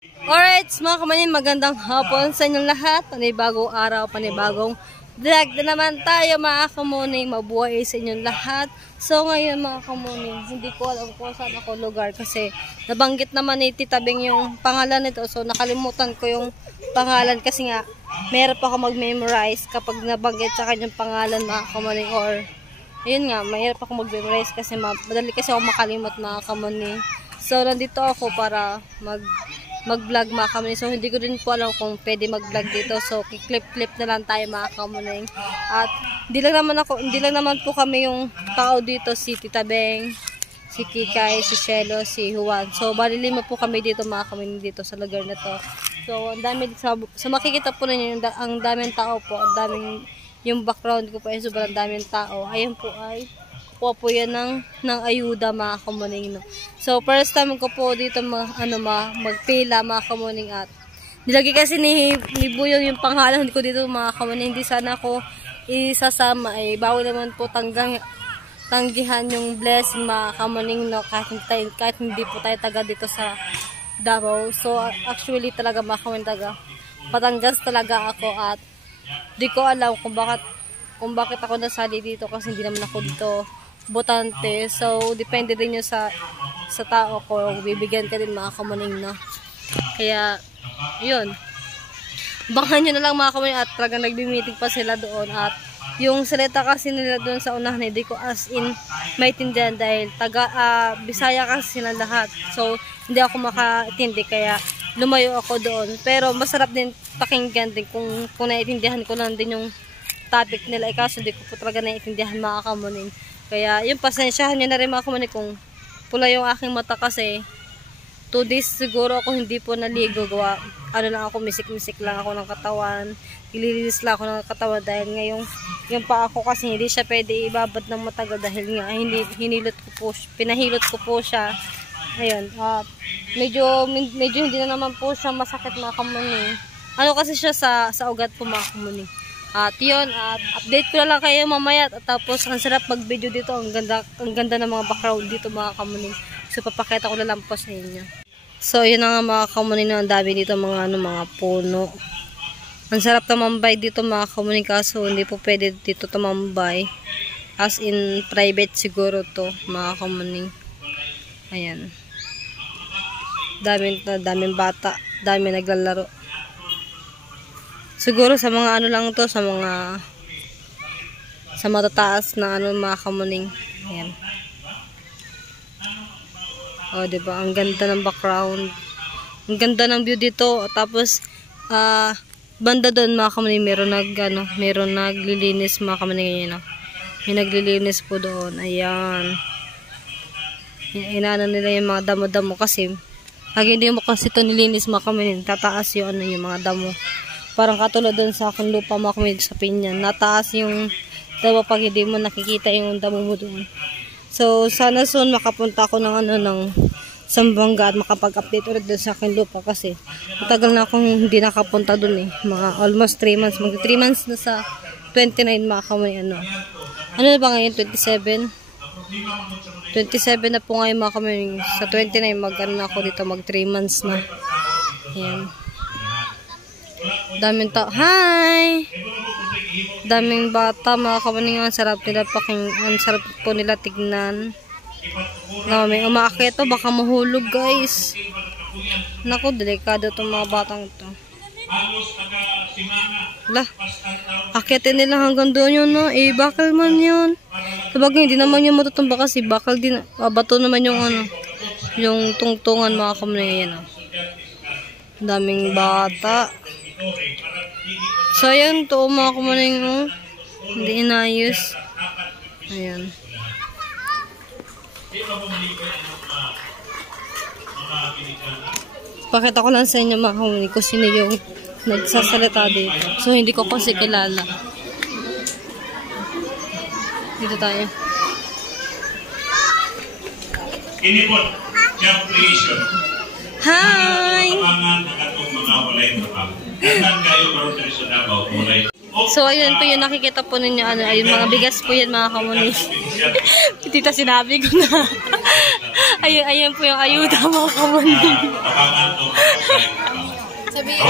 Alright, mga kamanin, magandang hapon sa inyong lahat. Panibagong araw, panibagong vlog na naman tayo mga kamuning. Mabuhay sa inyong lahat. So ngayon mga kamuning, hindi ko alam kung saan ako lugar kasi nabanggit naman ni Tita Beng yung pangalan nito. So nakalimutan ko yung pangalan kasi nga meron pa ako mag-memorize kapag nabanggit sa kanyang pangalan mga kamuning. Or ayun nga, mahirap ako mag-memorize kasi madali kasi ako makalimot mga kamuning. So nandito ako para mag-vlog mga kamuning. So hindi ko rin po alam kung pwede mag-vlog dito. So clip-clip na lang tayo mga kamuning. At hindi lang naman po kami yung tao dito, si Tita Beng, si Kikay, si Shelo, si Juan. So bali 5 po kami dito mga kamuning dito sa lugar na to. So ang dami sa makikita po ninyo ang daming tao po, ang daming yung background ko po ay sobrang daming tao. Ayun po ay kuha po yan ng ayuda mga kamuning. No? So first time ko po dito magpila mga kamuning at nilagay kasi ni Buyong yung pangalan ko dito mga kamuning. Hindi sana ako isasama ay bawal naman po tanggihan yung blessing mga kamuning. No? Kahit hindi po tayo taga dito sa Davao. So actually talaga mga kamuning taga Batangas talaga ako at di ko alam kung bakit ako nasali dito kasi hindi naman ako dito botante. So depende din yun sa tao ko, bibigyan ka din mga kamuning no. Kaya yun, banghan nyo na lang mga kamuning at talagang nagbi-meeting pa sila doon at yung salita kasi nila doon sa unahan hindi ko as in maintindihan dahil Bisaya kasi sila lahat. So hindi ako makaintindi kaya lumayo ako doon. Pero masarap din pakinggan din kung naiintindihan ko lang din yung topic nila. Kaso hindi ko po talaga naiintindihan mga kamuning. Kaya yung pasensyahan nyo na rin mga kamuning kung pula yung aking mata kasi 2 days siguro ako hindi po naligo. Lang ako, misik-misik lang ako ng katawan. Ililinis lang ako ng katawan dahil ngayong yung paa ko kasi hindi siya pwede ibabad ng matagal dahil nga pinahilot ko po siya. Ayun, medyo hindi na naman po siya masakit mga kamuning. Ano kasi siya sa ugat po mga kamuning. At yun, update ko na lang kayo mamaya. At tapos ang sarap mag-video dito. Ang ganda ng mga background dito mga kamuning. So papakita ko na lang po sa inyo. So yun na nga mga kamuning, ang dami dito mga puno. Ang sarap tumambay dito mga kamuning kaso hindi po pwede dito tumambay. As in private siguro to mga kamuning. Ayan. Daming bata, daming naglalaro. Siguro sa mga lang to, sa matataas na mga kamuning. Ayan. Oh, diba? Ang ganda ng background. Ang ganda ng view dito. Tapos banda doon mga kamuning, meron naglilinis mga kamuning ngayon. May naglilinis po doon. Ayan. Inaano nila yung mga damo-damo kasi pag hindi mo kasi ito nilinis mga kamuning, tataas yung mga damo. Parang katulad doon sa aking lupa mga kamuning sa Pinyan. Nataas yung damo pag hindi mo nakikita yung damo mo doon. So sana soon makapunta ako ng Sambanga at makapag-update ulit doon sa aking lupa kasi matagal na akong hindi nakapunta doon eh. Mga almost 3 months. Mag 3 months na sa 29 mga kamuning. Ano na ba ngayon? 27 na po ngayon mga kamuning. Sa 29 na ako dito, mag 3 months na. Ayan. Daming tao. Hi! Daming bata mga kamuning. Ang sarap po nila tignan. May umaakit to, baka mahulog guys. Naku, delikado itong mga batang ito. Lah, akitin nila hanggang doon yun, no? Bakal man yun. Sabagay, hindi naman yung matutumba kasi bakal din. Bato naman yung yung tungtungan mga kamuning. Yan, daming bata. So, ayan to mga kamuning, hindi inayos. Ayan. Pakita ko lang sa inyo mga kamuning kung sino yung nagsasalita dito. So, hindi ko kasi kilala. Dito tayo. Inipot, job creation. Hi! So, ayun po yung nakikita po ninyo. Ayun, mga bigas po yan mga kamuning. Tita, sinabi ko na. Ayun po yung ayuda mga kamuning. Tabangan to. Sabihin.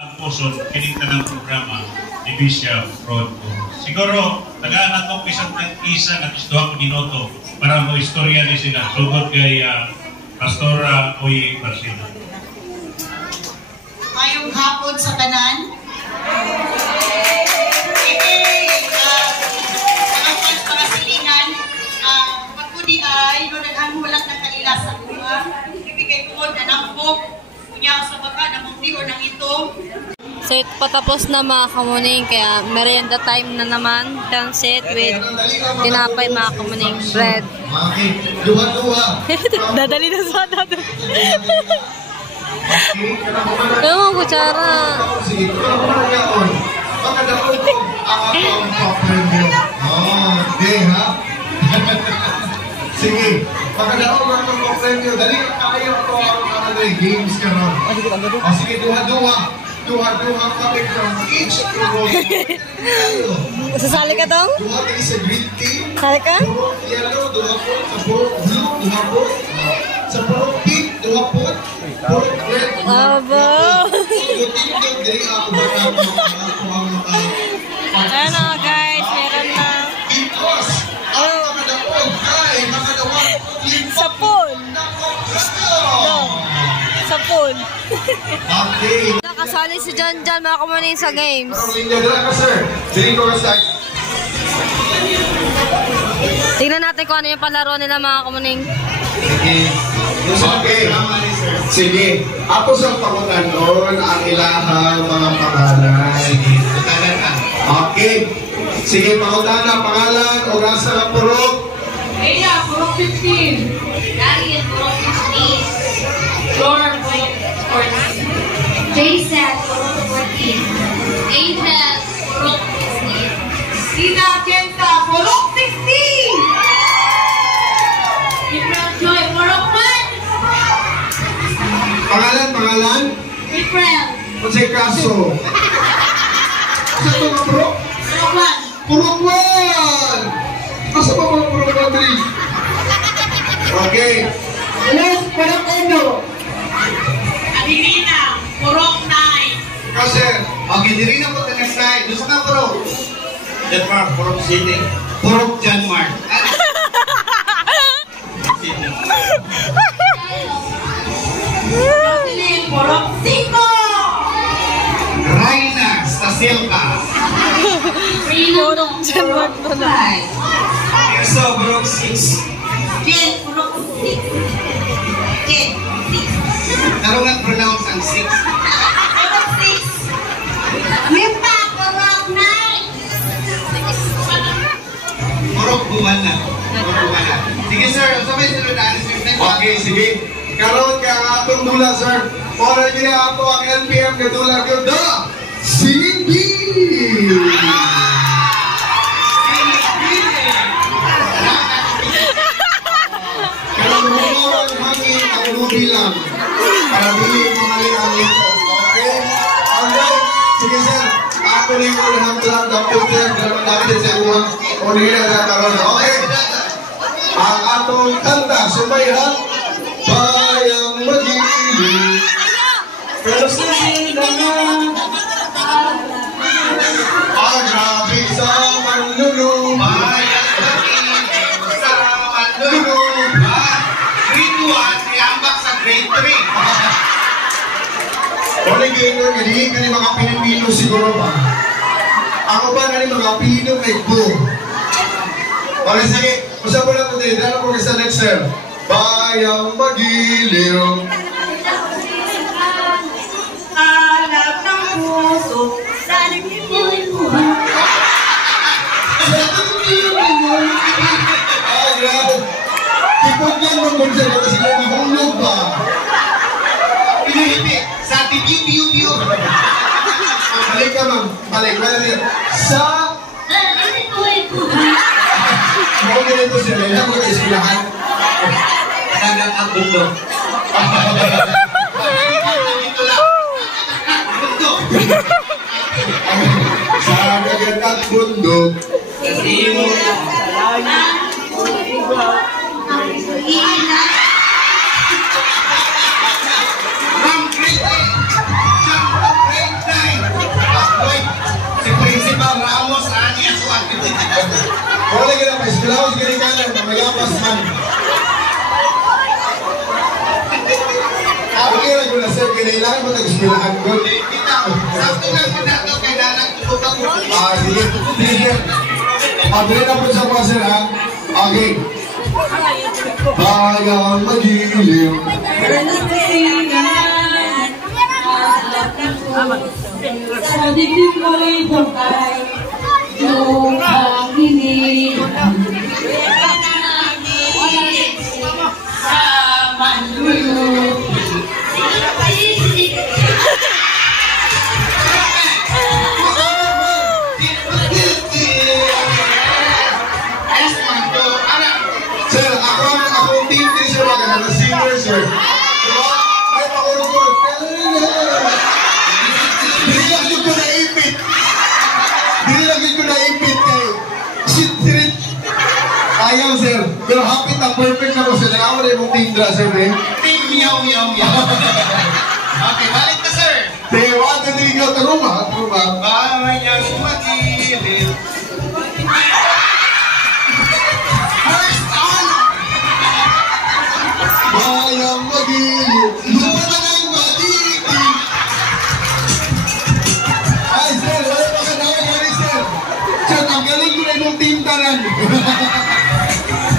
Ang puso, kinig ng programa ni Bishop Rod. Siguro, tagaan itong isang isa na gusto ko dinoto para mo istorya ni sila. Sugod kay Pastora Oy Barsina. Ngayong hapon sa tanan. Mga silingan, pagkudi ay, naghangulat ng kanila sa bunga. Ibigay ko na nampok. Kunya sa baka, namunti o nang ito. So, patapos na mga kamuning, kaya merienda time na naman. Transit with tinapay mga kamuning, bread. Dadali na sa dadali. Pero mga kutsara. Sige, pagkadaon lang ng pa-premyo, dali kayo ko ang games ka ron. O sige, duha-duha kami from each row. Sasali ka dong? Duha kayo sa green team. Sali ka? Puro yellow, duha po. Sa puro blue, duha po. Sa puro pink, duha po. Puro red, duha po. Aba! Tingnan, dali ako ba Ano guys, meron na. Because, ang makadaon ay makadawang Sapon! Sapon! Okay. Nakasali si John mga kamuning sa games. Linya dala ka, sir. Sige ko start. Tingnan natin kung ano yung palaro nila mga kamuning. Okay. Sige. Ako sa pangutanon ang ilahang mga pangalan. Okay. Sige, pangutanan, pangalan, o rasa na purok. Eya, purok 15. Darian, purok 15. Flor, purok 14. Jason, purok 14. Angel, purok 16. Sina Kenta, purok 16. April Joy, purok 1. Pangalan? April. Jose Caso. Sa ito nga purok? Purok 1. Purok 1! Asa pa mga purok 1, 3? Okay. Alas, purok 1. Adirina, purok 9. Kasi, okay, diri na po tayo sa doon sa nga purok. Denmark, Purok City. Purok Janmark. Jocelyn, purok 5. Raina Stasilka. Purok Janmark na na. 5. Tirso, purok 6. Jen, purok 6. Jen, 6. Tarungan pronounce ang 6. Purok 6. Mipa, purok 9. Purok Bumana. Purok Bumana. Sige sir, sabay sir na sir. Okay, sige. Karoon ka ang atong dula sir. Ora gina ato ang LPM na dula ko da. CB! Karang humorang hangin ang lubilang. Para dili mangalin ang ito. Okay? Alright. Sige sir. Ako na yung ulang lang computer. Dapat natin sa ulang. O nila na karoon. Okay? Ang atong kanta, sumayhan, bayang magiging. Pero sa sila na, ang grabe sa manlulong. Bayang magiging sa manlulupa. Grade 1, iambak sa grade 3. O nag-iingon, hindi ka ni mga Pilipino siguro ba? Ako ba nga ni mga Pilipino may go? Okay, sige. Usap mo lang ito din. Dahil po sa next step. Bayang magiliw. Alap ng puso, sa nagtipuin buhay. Ah, grabe. Tipod yan mo kung sa'yo kasi may mahulog ba? Pinihipi sa tibiu-biu-biu. Balik ka, ma'am. Balik. Balik. Sa... Sa nagtipuin buhay. Ako ganito sila. Ilang mga iskulahan. Dagat ang bundok. Dito lang. Bundok. Sa dagat at bundok. Kasi mo. Ang ina. Wala ka na pa, iskalawas ka rin kanan, mamayapas man. Okay lang ko na sir, kinailangan mo nag-iskilahan ko. Sakto lang ko na ito, kailangan tulog ako. Sige. Sige. Pabili na po sa mga sir, ha? Okay. Bayang magiliw. Sa dibdib ko'y bangkay, yung panginig. Sa manlulog. Sir, ako team din sir, wag na singer sir. Diba? Ay, pakurugod. Dili lang yun ko naipit. Dili lang yun ko naipit kayo. Shit, shit. Ayaw sir. Pero happy na perfect na ko sir. Nakawa na yung team dra sir eh. Team meow meow meow. Okay, balik na sir. Dewa, nadilig yung taruma. Taruma. Bayang magiliw. First on! Bayang magiliw. Lupa na ng magiliw. Ay sir, wala pa ka naman gani sir. Sir, tanggalin ko na yung team tanan.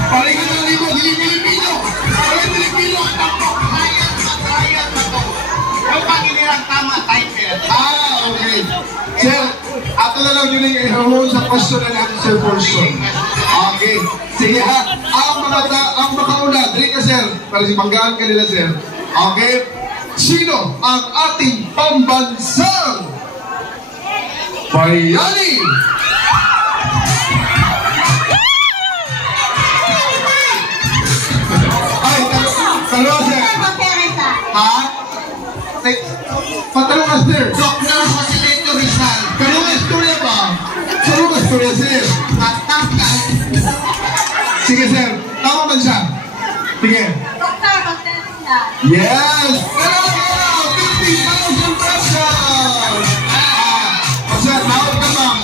Paling ko na libo, hindi Pilipino. Ay, Pilipino, ang ako. Hayat na to. Yung pagkilirang tama, title. Okay. Sir, ato na lang yun yung ihahon sa question na natin sir portion. Okay. Sige ha. Ang makauna, dali ka sir. Para si panggaan ka nila sir. Okay. Sino ang ating pambansang bayani? Ay, tanong sir. Ha? Ay, patanong ka sir. Dr. Joselito Rizal. Pero ang istorya ba? Saan ang istorya sir? Matangkal. Sige sir, tama man siya. Sige. Yes! Pero 50,000 pesos! Sir, tawag ka ma'am.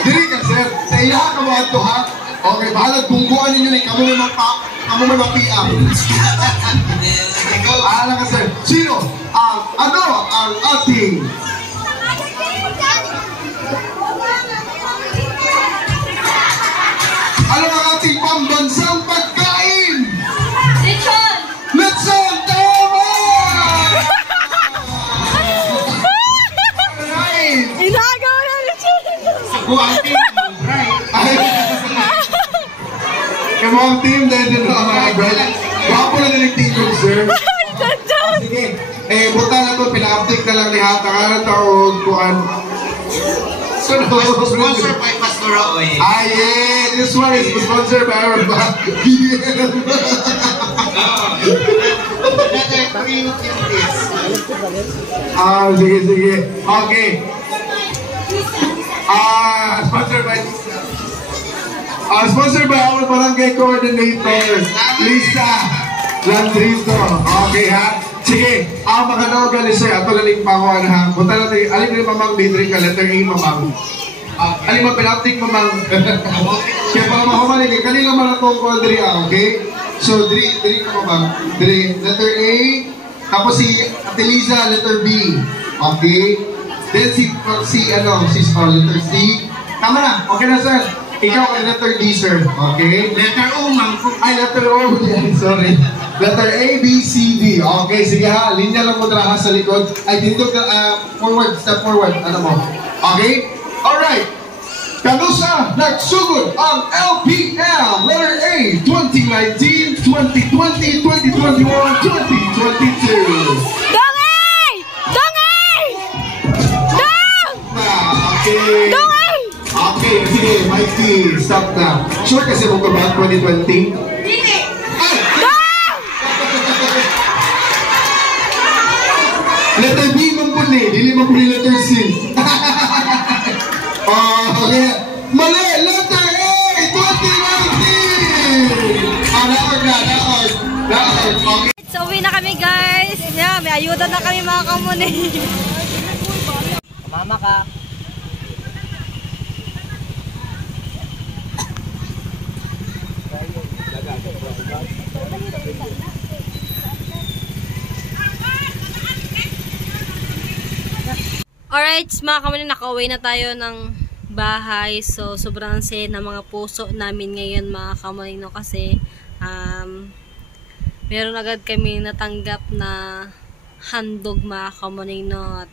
Dili ka sir, naiya ka mo ato ha? Okay, bahalag bungguan ninyo ni kamo may mapiang. Alam ka sir, sino ang ating ating pambansang pagkain? Lechon! Lechon! Tama! Right! Inagaw na rin siya. Buang team. Right. Yung mga team dahil din ang mga brother. Wapo na din yung team ko, sir. Sige. Buta na to, pina-update na lang ni Hata. Kaya taon, kuhan. Sponsored by Pastor Roy. Ah, yeah. This one is sponsored by our BM. Another 3 days. Sige. Okay. Sponsored by our barangay coordinator, Lisa Landrito. Okay ha? Sige, mga nawagan ni sir, ato naling panguan ha. Punta natin, alin rin mamang bidring ka, letter A mamang. Alin mo pinaptik mamang. Kaya para mahumalig, kanina man akong call diri okay? So, diri ka mamang. Diri, letter A, tapos si Ate Liza, letter B. Okay? Then si letter C. Tama na, okay na sir. Ikaw ay letter D, sir. Okay? Letter O, ma'am. Ay, letter O. Sorry. Letter A, B, C, D. Okay, sige ha. Linya lang mo ha sa likod. Ay, tindog na, forward, step forward. Ano mo? Okay? Alright. Kanusa nagsugod ang LPM letter A 2019, 2020, 2021, 2022. Dongay! Dongay! Dong! Okay. Dongay! Okay, sige, Mikey, stop na. Sure kasi mo ka ba 2020? Dili! Letter B man po ni, dili man po ni letter C. Okay. Mali, letter A, 2019! Naord. Okay. So, uwi na kami guys. Yeah, may ayuda na kami mga kamuni. Mama ka. Alright, mga kamuning, nakauwi na tayo ng bahay. So, sobrang saya ng mga puso namin ngayon, mga kamuning, no? Kasi, meron agad kami natanggap na handog, mga kamuning, no? At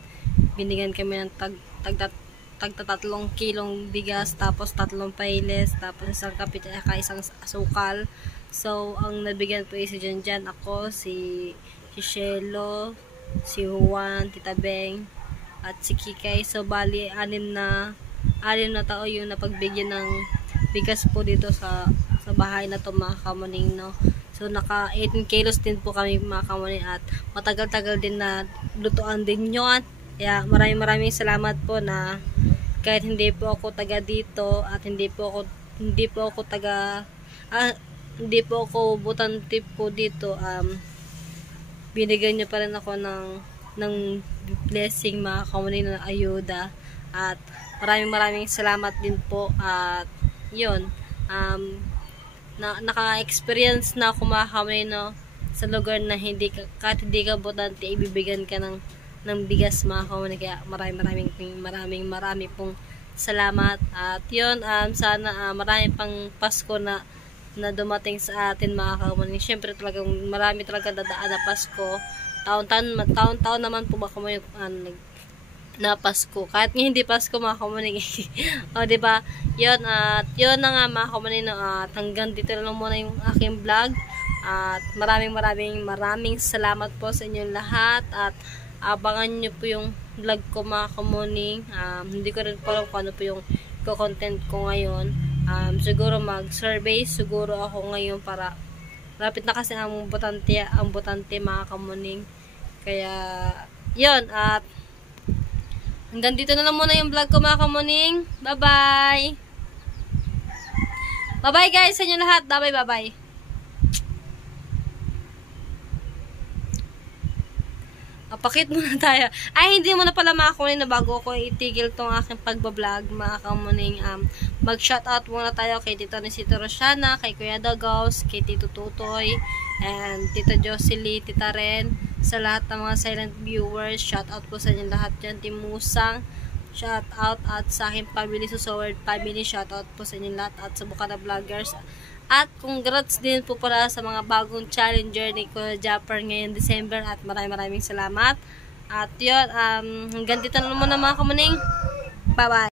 binigyan kami ng tagta 3 kilong bigas, tapos 3 pailes, tapos isang kape, at isang asukal. So, ang nabigyan po si Janjan, ako, si Shelo, si Juan, Tita Beng, at si Kikay. So bali 6 na tao yung napagbigyan ng bigas po dito sa bahay na to, mga kamuning, no. So naka 18 kilos din po kami, mga kamuning, at matagal-tagal din na lutuan din yun. Kaya maraming salamat po na kahit hindi po ako taga dito at hindi po ako butante po dito, binigyan niyo pa rin ako ng blessing, mga kamuning, na ayuda. At maraming salamat din po. At yun, naka-experience na ako, mga kamuning, no, sa lugar na kahit hindi ka botante, ibibigyan ka ng bigas, mga kamuning. Kaya maraming pong salamat. At yun, sana marami pang Pasko na dumating sa atin, mga kamuning. Syempre talagang marami talaga dadaan na Pasko. Taon-taon naman po, mga kamuning, na Pasko. Kahit hindi Pasko, mga kamuning. O, diba? Yun, at yun na nga, mga kamuning, at hanggang dito lang muna yung aking vlog. At maraming salamat po sa inyong lahat. At abangan nyo po yung vlog ko, mga kamuning. Hindi ko rin po alam kung ano po yung content ko ngayon. Siguro mag-survey siguro ako ngayon, para lapit na kasi ang botante, mga kamuning. Kaya yun, at hanggang dito na lang muna yung vlog ko, mga kamuning. Bye-bye! Bye-bye guys sa inyo lahat. Bye-bye! Pakit muna tayo. Ay, hindi mo na pala, mga kamuning, na bago ako itigil tong aking pagbablog, mga kamuning. Mag-shoutout muna tayo kay Tito Nisito Rosiana, kay Kuya Dagaws, kay Tito Tutoy, and Tita Jocelyn, Tita Ren, sa lahat ng mga silent viewers. Shoutout po sa inyo lahat dyan. Timusang, shoutout, at sa aking family, sa Soward family, shoutout po sa inyo lahat, at sa Bukana Vloggers. At congrats din po pala sa mga bagong challenger ni Kuya Japper ngayong December, at maraming salamat. At yun, hanggang dito na muna, mga kamuning. Bye-bye!